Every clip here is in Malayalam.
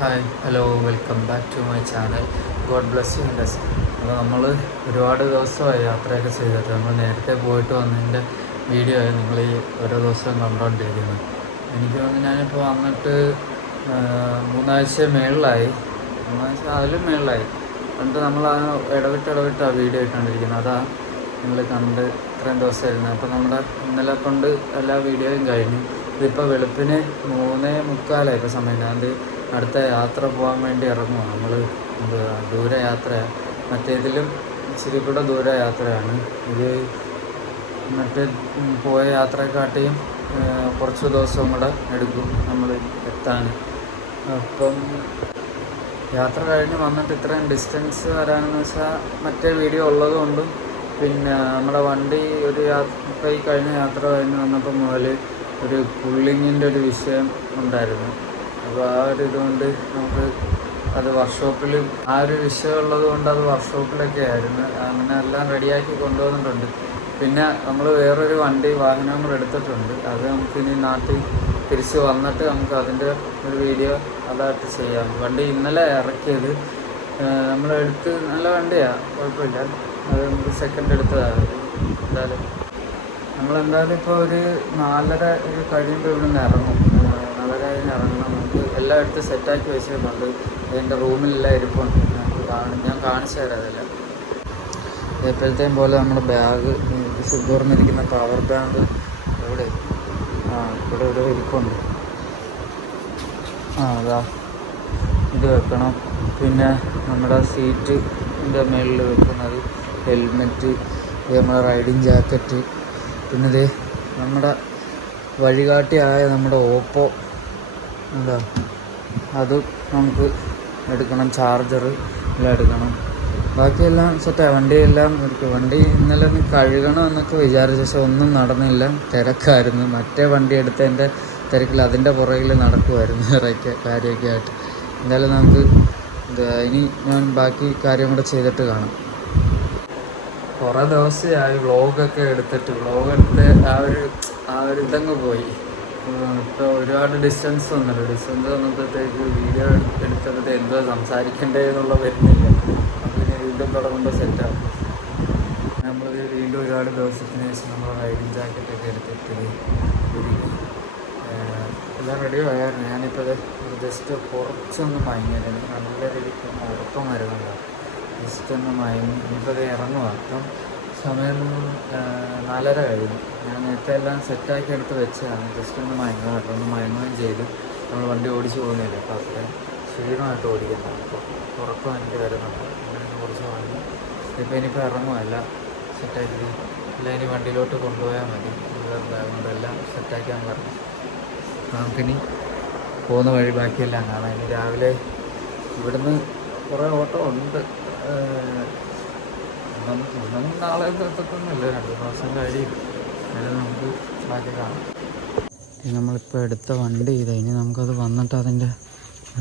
Hi hello welcome back to my channel. God bless you Indus. അപ്പോൾ നമ്മൾ ഒരുപാട് ദിവസമായി യാത്രയൊക്കെ ചെയ്തിട്ട് നമ്മൾ നേരത്തെ പോയിട്ട് വന്നതിൻ്റെ വീഡിയോ ആയി നിങ്ങൾ ഈ ഓരോ ദിവസവും കണ്ടുകൊണ്ടിരിക്കുന്നത്. എനിക്ക് തോന്നുന്നു ഞാനിപ്പോൾ വന്നിട്ട് 3 ആഴ്ച മേളിലായി, 3 ആഴ്ച അതിലും മേളിലായി. എന്നിട്ട് നമ്മൾ ആ ഇടവിട്ടാണ് വീഡിയോ ഇട്ടുകൊണ്ടിരിക്കുന്നത്. അതാ നിങ്ങൾ കണ്ട് ഇത്രയും ദിവസമായിരുന്നു. അപ്പോൾ നമ്മുടെ ഇന്നലെ കൊണ്ട് എല്ലാ വീഡിയോയും കഴിഞ്ഞു. ഇതിപ്പോൾ വെളുപ്പിന് 3:45 ഇപ്പോൾ സമയം. ഞാൻ അടുത്ത യാത്ര പോകാൻ വേണ്ടി ഇറങ്ങുക. നമ്മൾ ദൂര യാത്രയാണ്. മറ്റേതിലും ഇച്ചിരി കൂടെ ദൂര യാത്രയാണ് ഇത്. മറ്റേ പോയ യാത്രയെക്കാട്ടിയും കുറച്ച് ദിവസവും കൂടെ എടുക്കും നമ്മൾ എത്താൻ. അപ്പം യാത്ര കഴിഞ്ഞ് വന്നിട്ട് ഇത്രയും ഡിസ്റ്റൻസ് വരാനെന്ന് വെച്ചാൽ മറ്റേ വീഡിയോ ഉള്ളതുകൊണ്ടും പിന്നെ നമ്മുടെ വണ്ടി ഒരു ഇപ്പോൾ ഈ കഴിഞ്ഞ യാത്ര കഴിഞ്ഞ് വന്നപ്പോൾ മുതൽ ഒരു പുള്ളിങ്ങിൻ്റെ ഒരു വിഷയം ഉണ്ടായിരുന്നു. അപ്പോൾ ആ ഒരു ഇതുകൊണ്ട് നമുക്ക് അത് വർക്ക്ഷോപ്പിൽ ആ ഒരു വിഷയം ഉള്ളത് കൊണ്ട് അത് വർക്ക്ഷോപ്പിലൊക്കെ ആയിരുന്നു. അങ്ങനെ എല്ലാം റെഡിയാക്കി കൊണ്ടുവന്നിട്ടുണ്ട്. പിന്നെ നമ്മൾ വേറൊരു വാഹനം കൂടെ എടുത്തിട്ടുണ്ട്. അത് നമുക്കിനി നാട്ടിൽ തിരിച്ച് വന്നിട്ട് നമുക്ക് അതിൻ്റെ ഒരു വീഡിയോ അതായിട്ട് ചെയ്യാം. വണ്ടി ഇന്നലെ ഇറക്കിയത് നമ്മളെടുത്ത് നല്ല വണ്ടിയാണ്, കുഴപ്പമില്ല. അത് നമുക്ക് സെക്കൻഡ് എടുത്തതാണ്. എന്തായാലും നമ്മളെന്തായാലും ഇപ്പോൾ ഒരു 4:30 കഴിയുമ്പോൾ ഇവിടെ നിന്ന് ഇറങ്ങും. 4:30 ഇറങ്ങണം. നമുക്ക് എല്ലാം എടുത്ത് സെറ്റാക്കി വെച്ചിട്ടുണ്ട്. എൻ്റെ റൂമിലെല്ലാം ഇരിപ്പുണ്ട്. ഞാൻ കാണിച്ചു തരാം അതെല്ലാം. എപ്പോഴത്തെയും പോലെ നമ്മുടെ ബാഗ് സുഖൂർന്നിരിക്കുന്ന പവർ ബാങ്ക് ഇവിടെ ഇവിടെ ഇരിപ്പുണ്ട്. അതാ ഇത് വെക്കണം. പിന്നെ നമ്മുടെ സീറ്റിൻ്റെ മുകളിൽ വെക്കുന്നത് ഹെൽമെറ്റ്, നമ്മുടെ റൈഡിങ് ജാക്കറ്റ്, പിന്നെ ഇത് നമ്മുടെ വഴികാട്ടിയായ നമ്മുടെ ഓപ്പോ എന്താ അത് നമുക്ക് എടുക്കണം. ചാർജർ എല്ലാം എടുക്കണം. ബാക്കിയെല്ലാം സെറ്റാണ്. വണ്ടിയെല്ലാം എടുക്കും. വണ്ടി ഇന്നലെ ഒന്ന് കഴുകണം എന്നൊക്കെ വിചാരിച്ച ശേഷം ഒന്നും നടന്നില്ല, തിരക്കായിരുന്നു. മറ്റേ വണ്ടി എടുത്തതിൻ്റെ തിരക്കിൽ അതിൻ്റെ പുറകിൽ നടക്കുമായിരുന്നു വേറെയൊക്കെ കാര്യമൊക്കെ ആയിട്ട്. എന്തായാലും നമുക്ക് ഇനി ഞാൻ ബാക്കി കാര്യം കൂടെ ചെയ്തിട്ട് കാണാം. കുറേ ദിവസമായി വ്ളോഗൊക്കെ എടുത്തിട്ട് ആ ഒരു ഇതങ്ങ് പോയി. ഇപ്പോൾ ഒരുപാട് ഡിസ്റ്റൻസ് വന്നപ്പോഴത്തേക്ക് വീഡിയോ എടുത്തിട്ട് എന്തോ സംസാരിക്കണ്ടേ എന്നുള്ള വരുന്നില്ല. അതിന് വീണ്ടും തുടങ്ങുമ്പോൾ സെറ്റാകും. നമ്മളത് വീണ്ടും ഒരുപാട് ദിവസത്തിന് ശേഷം നമ്മൾ റൈഡിങ് ജാക്കറ്റൊക്കെ എടുത്തിട്ട് എല്ലാം റെഡി ആയിരുന്നു. ഞാനിപ്പോൾ ഇത് ജസ്റ്റ് കുറച്ചൊന്ന് മയങ്ങിയിരുന്നു. നല്ല രീതിക്ക് ഉറക്കം വരുന്നുണ്ട്. ജസ്റ്റ് ഒന്ന് മയങ്ങി. ഇനിയിപ്പോൾ അത് ഇറങ്ങുക. അപ്പം സമയം 4:30 കഴിഞ്ഞു. ഞാൻ നേരത്തെ എല്ലാം സെറ്റാക്കി എടുത്ത് വെച്ചതാണ്. ജസ്റ്റ് ഒന്ന് മയങ്ങുക. അപ്പോൾ ഒന്ന് മയങ്ങുകയും ചെയ്ത് നമ്മൾ വണ്ടി ഓടിച്ച് പോകുന്നില്ല. അപ്പോൾ അത്രയും ക്ഷീണമായിട്ട് ഓടിക്കുന്നതാണ്. അപ്പോൾ ഉറക്കം എനിക്ക് വരുന്നുണ്ട്. അങ്ങനെ കുറച്ച് വാങ്ങി ഇപ്പോൾ ഇനിയിപ്പോൾ ഇറങ്ങുക. എല്ലാം സെറ്റാക്കി എല്ലാം ഇനി വണ്ടിയിലോട്ട് കൊണ്ടുപോയാൽ മതി. അതുകൊണ്ടെല്ലാം സെറ്റാക്കാൻ പറഞ്ഞു. നമുക്കിനി പോകുന്ന വഴി ബാക്കിയെല്ലാം കാണാം. ഇനി രാവിലെ ഇവിടുന്ന് കുറേ ഓട്ടം ഉണ്ട്. ഇന്നും നാളെ എത്തത്തൊന്നുമില്ല, 2 ദിവസം കഴിയും. അതിൽ നമുക്ക് ബാക്കി കാണാം. നമ്മളിപ്പോൾ എടുത്ത വണ്ടി ഇതാ. ഇനി നമുക്കത് വന്നിട്ട് അതിൻ്റെ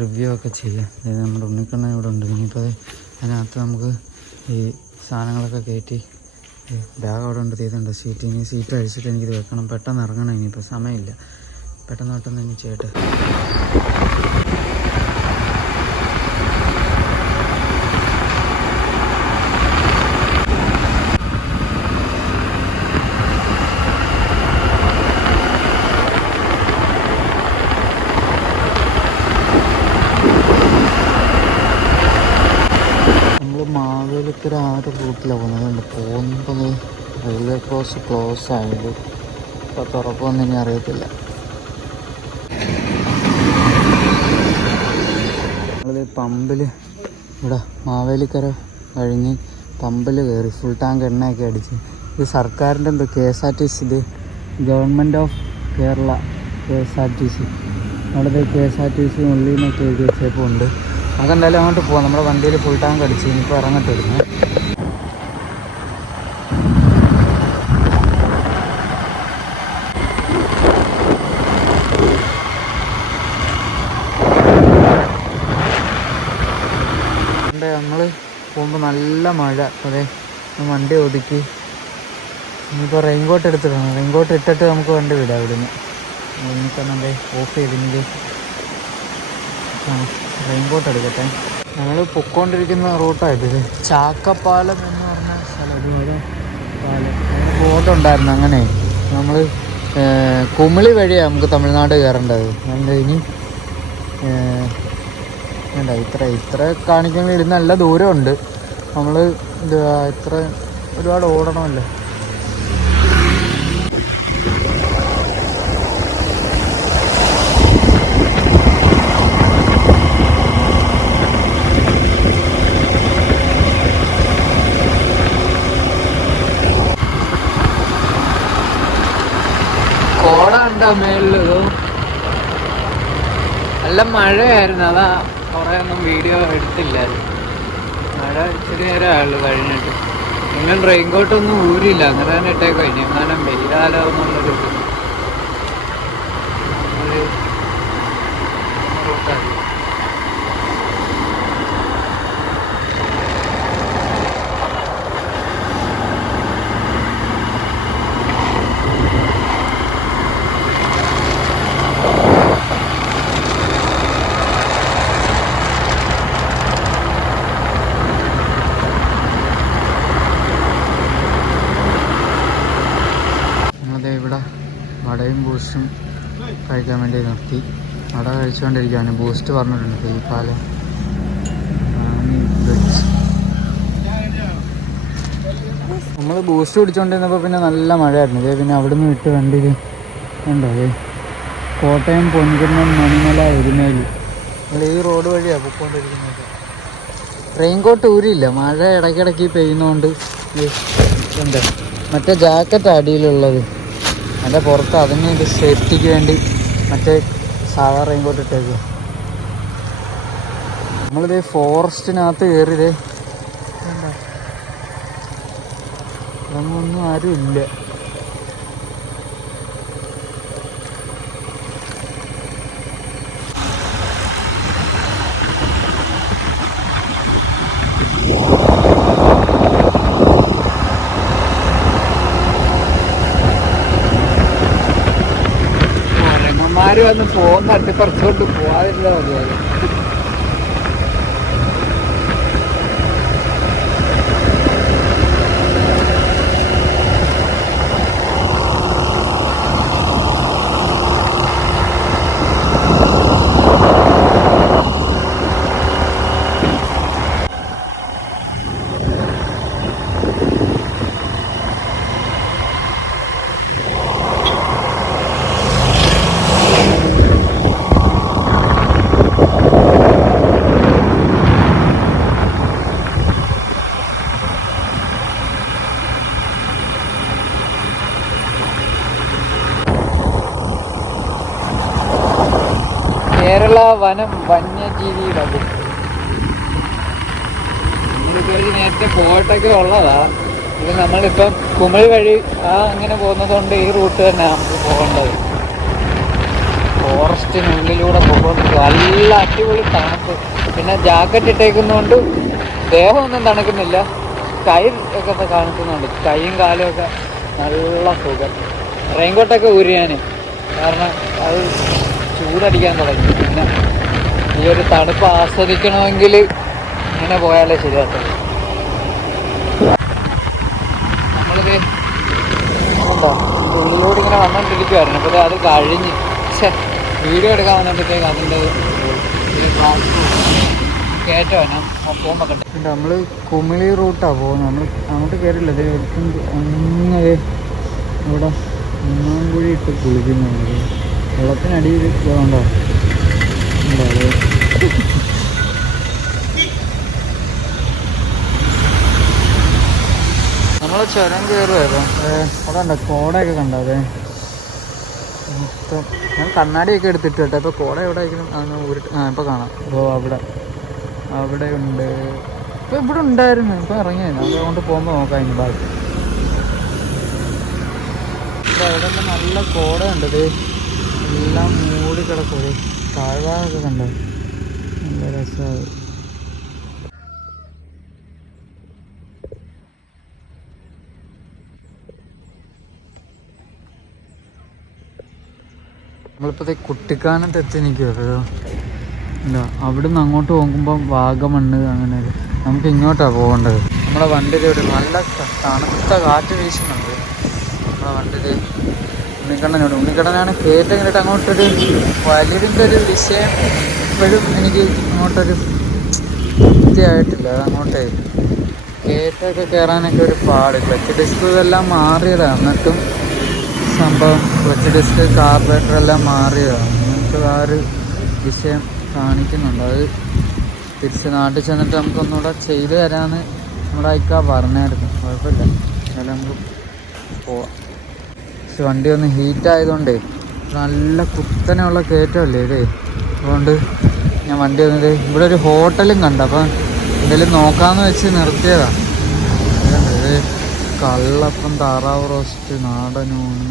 റിവ്യൂ ഒക്കെ ചെയ്യാം. അതായത് നമ്മുടെ ഉണ്ണിക്കണ്ണൻ ഇവിടെ ഉണ്ട്. ഇനിയിപ്പോൾ അതിനകത്ത് നമുക്ക് ഈ സാധനങ്ങളൊക്കെ കയറ്റി ബാഗ് അവിടെ ഉണ്ട്, ചെയ്തിട്ടുണ്ട്. ഇനി സീറ്റ് അഴിച്ചിട്ട് എനിക്കിത് വെക്കണം. പെട്ടെന്ന് ഇറങ്ങണം. ഇനിയിപ്പോൾ സമയമില്ല. പെട്ടെന്ന് ഇനി ചെയ്യട്ടെ. മാവേലിക്കര ആ ഒരു റൂട്ടിലാണ് പോകുന്നത്. റെയിൽവേ ക്ലോസ് ആയത്. ഇപ്പോൾ തുറക്കുമെന്ന് ഇനി അറിയത്തില്ല. നമ്മളിത് പമ്പിൽ ഇവിടെ മാവേലിക്കര കഴിഞ്ഞ് പമ്പിൽ കയറി ഫുൾ ടാങ്ക് എണ്ണയൊക്കെ അടിച്ച്. ഇത് സർക്കാരിൻ്റെ എന്തോ KSRTC, ഇത് ഗവൺമെൻറ് ഓഫ് കേരള KSRTC. അവിടെ KSRTC ഉള്ളിൽ നിന്നൊക്കെ എഴുതി വെച്ചപ്പോൾ ഉണ്ട്. അതെന്തായാലും അങ്ങോട്ട് പോവാം. നമ്മുടെ വണ്ടിയിൽ ഫുൾ ടാങ്ക് അടിച്ച് ഇനിയിപ്പോൾ ഇറങ്ങട്ടെ വരുന്നത്. നമ്മൾ പോകുമ്പോൾ നല്ല മഴ. അതെ, വണ്ടി ഒതുക്കി ഇനിയിപ്പോൾ റെയിൻകോട്ട് എടുത്തിടണം. റെയിൻകോട്ട് ഇട്ടിട്ട് നമുക്ക് വണ്ടി വിടാം ഇവിടുന്ന്. ഇനിയിപ്പോൾ ഓഫ് ചെയ്തിട്ട് റെയിൻകോട്ട് എടുക്കട്ടെ. ഞങ്ങൾ പൊക്കോണ്ടിരിക്കുന്ന റൂട്ടായത് ചാക്കപ്പാലം എന്ന് പറഞ്ഞ സ്ഥലം. ഇതുപോലെ പാലം ബോർഡുണ്ടായിരുന്നു. അങ്ങനെ നമ്മൾ കുമിളി വഴിയാണ് നമുക്ക് തമിഴ്നാട് കയറേണ്ടത്. അതുകൊണ്ട് ഇനി വേണ്ട ഇത്ര കാണിക്കുമ്പോൾ ഇരുന്ന് നല്ല ദൂരമുണ്ട്. നമ്മൾ ഇത്ര ഒരുപാട് ഓടണമല്ലോ. കോട ഉണ്ടോ മേളിലോ? നല്ല മഴയായിരുന്നു, അതാ കുറേ ഒന്നും വീഡിയോ എടുത്തില്ലായിരുന്നു. മഴ ഇച്ചിരി നേരമായുള്ളൂ കഴിഞ്ഞിട്ട്. നിങ്ങൾ റെയിൻകോട്ടൊന്നും ഊരില്ല, അങ്ങനെ തന്നെ ഇട്ടേക്കോ. ഇനി എങ്ങാനും വെയിലാലോ എന്നുള്ളൊരു റൂട്ടാണ്. ഇവിടെ വടയും ബൂസ്റ്റും കഴിക്കാൻ വേണ്ടി നിർത്തി. വട കഴിച്ചുകൊണ്ടിരിക്കുകയാണ്. ബൂസ്റ്റ് പറഞ്ഞിട്ടുണ്ട് തേയിപ്പാല്. നമ്മൾ ബൂസ്റ്റ് കുടിച്ചുകൊണ്ടിരുന്നപ്പോൾ പിന്നെ നല്ല മഴയായിരുന്നു. ഇതേ പിന്നെ അവിടെ നിന്ന് വിട്ട് വണ്ടിയിൽ ഉണ്ടോ കോട്ടയം പൊൻകുന്നം മണിമല എരുമേലി. നമ്മൾ ഈ റോഡ് വഴിയാണ് പൊയ്ക്കൊണ്ടിരിക്കുന്നത്. റെയിൻകോട്ട് ഊരിയില്ല, മഴ ഇടയ്ക്കിടയ്ക്ക് പെയ്യുന്നതുകൊണ്ട്. എന്താ മറ്റേ ജാക്കറ്റ് അടിയിലുള്ളത് അതിൻ്റെ പുറത്ത്, അതിന് ഒരു സേഫ്റ്റിക്ക് വേണ്ടി മറ്റേ സാധാ റെയിൻകോട്ട് ഇട്ടേക്കുക. നമ്മളിത് ഫോറസ്റ്റിനകത്ത് കയറിയതേ എന്താ അതൊന്നും ആരും ഇല്ല. വന്ന് ഫോൺ തട്ടിപ്പറിച്ചോണ്ട് പോവാതിരുന്ന മതിയായിരുന്നു. കേരള വനം വന്യജീവി വകുപ്പ്. നമ്മളിപ്പോൾ നേരത്തെ പോയിട്ടൊക്കെ ഉള്ളതാ. ഇത് നമ്മളിപ്പം കുമിളി വഴി അങ്ങനെ പോകുന്നതുകൊണ്ട് ഈ റൂട്ട് തന്നെ നമുക്ക് പോകേണ്ടത്. ഫോറസ്റ്റിനുള്ളിലൂടെ പോയിക്കൊണ്ടിരിക്കുക. നല്ല അടിപൊളി തണുപ്പ്. പിന്നെ ജാക്കറ്റ് ഇട്ടേക്കുന്നതുകൊണ്ട് ദേഹമൊന്നും തണുക്കുന്നില്ല, കൈ ഒക്കെ തണുക്കുന്നുണ്ട്. കൈയും കാലും ഒക്കെ നല്ല സുഖം. റെയിൻകോട്ടൊക്കെ ഊരിയാൻ, കാരണം അത് ചൂടടിക്കാൻ തുടങ്ങി. പിന്നെ ഈ ഒരു തണുപ്പ് ആസ്വദിക്കണമെങ്കിൽ ഇങ്ങനെ പോയാലേ ശരിയാത്തുള്ളൂ. നമ്മളിത് ഉണ്ടോ ഉള്ളിലൂടെ ഇങ്ങനെ വന്നുകൊണ്ടിരിക്കുമായിരുന്നു. അപ്പോൾ അത് കഴിഞ്ഞ് വീഡിയോ എടുക്കാൻ വന്നപ്പോഴത്തേക്ക് അതിൻ്റെ കയറ്റമാണ് പോകുമ്പോൾ കണ്ടത്. നമ്മൾ കുമിളി റൂട്ടാണ് പോകുന്നത്. നമ്മൾ അങ്ങോട്ട് കയറില്ല. അങ്ങനെ ഇവിടെ ഉണ്ണാൻകുഴി ഇട്ട് കുളിക്കുന്നത്. വെള്ളത്തിനടിയിൽ ഉണ്ടോ നമ്മൾ ചുരം കയറുമായിരുന്നു. അവിടെ ഉണ്ടോ കോടയൊക്കെ കണ്ടോ? അതെ മൊത്തം ഞാൻ കണ്ണാടിയൊക്കെ എടുത്തിട്ട് കേട്ടോ. ഇപ്പോൾ കോട എവിടെ ആയിരിക്കും ഇപ്പോൾ കാണാം. അപ്പോൾ അവിടെ ഉണ്ട്. ഇപ്പോൾ ഇവിടെ ഉണ്ടായിരുന്നു, ഇപ്പോൾ ഇറങ്ങിയായിരുന്നു. അപ്പോൾ അങ്ങോട്ട് പോകുമ്പോൾ നോക്കാം ഇനി ബാക്കി. ഇപ്പോൾ അവിടെ നല്ല കോടയുണ്ട്. എല്ലാം മൂടി കിടക്കും. താഴ്വാരമൊക്കെ കണ്ടോ, നല്ല രസമാണ്. നമ്മളിപ്പോൾ കുട്ടിക്കാനത്ത് എത്തി നിൽക്കുമല്ലോ. ഇല്ല, അവിടുന്ന് അങ്ങോട്ട് പോകുമ്പം വാഗമണ്ണ് അങ്ങനെ നമുക്ക് ഇങ്ങോട്ടാണ് പോകേണ്ടത്. നമ്മുടെ വണ്ടിയിൽ ഒരു നല്ല തണുത്ത കാറ്റ് വീശുന്നുണ്ട്. നമ്മുടെ വണ്ടിയിൽ ഉണ്ണിക്കണ്ണനാണ് കയറ്റം കണ്ടിട്ട് അങ്ങോട്ടൊരു വലിയതിൻ്റെ ഒരു വിഷയം ഇപ്പോഴും എനിക്ക് അങ്ങോട്ടൊരു വൃത്തിയായിട്ടില്ല. അതങ്ങോട്ടേ കയറ്റമൊക്കെ കയറാനൊക്കെ ഒരു പാട്. ക്ലച്ച് ഡിസ്ക് ഇതെല്ലാം മാറിയതാണ്, എന്നിട്ടും സംഭവം ക്ലച്ച് ഡിസ്ക് കാർബറേറ്റർ എല്ലാം മാറിയതാണ്. നമുക്ക് ആ ഒരു വിഷയം കാണിക്കുന്നുണ്ട്. അത് തിരിച്ച് നാട്ടിൽ ചെന്നിട്ട് നമുക്കൊന്നുകൂടെ ചെയ്ത് തരാമെന്ന് നമ്മുടെ അയക്കാ പറഞ്ഞായിരുന്നു. കുഴപ്പമില്ല, എന്നാലും നമുക്ക് പോവാം. പക്ഷെ വണ്ടി ഒന്ന് ഹീറ്റായതുകൊണ്ടേ നല്ല കുത്തനെയുള്ള കയറ്റമല്ലേ ഇത്. അതുകൊണ്ട് ഞാൻ വണ്ടി വന്നത് ഇവിടെ ഒരു ഹോട്ടലും കണ്ടു. അപ്പം എന്തെങ്കിലും നോക്കാമെന്ന് വെച്ച് നിർത്തിയതാണ്. ഇത് കള്ളപ്പം, താറാവ് റോസ്റ്റ്, നാടനൂണ്,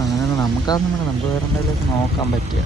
അങ്ങനെ നമുക്കതൊന്നും വേണം. നമുക്ക് വേറെ എന്തെങ്കിലും നോക്കാൻ പറ്റിയ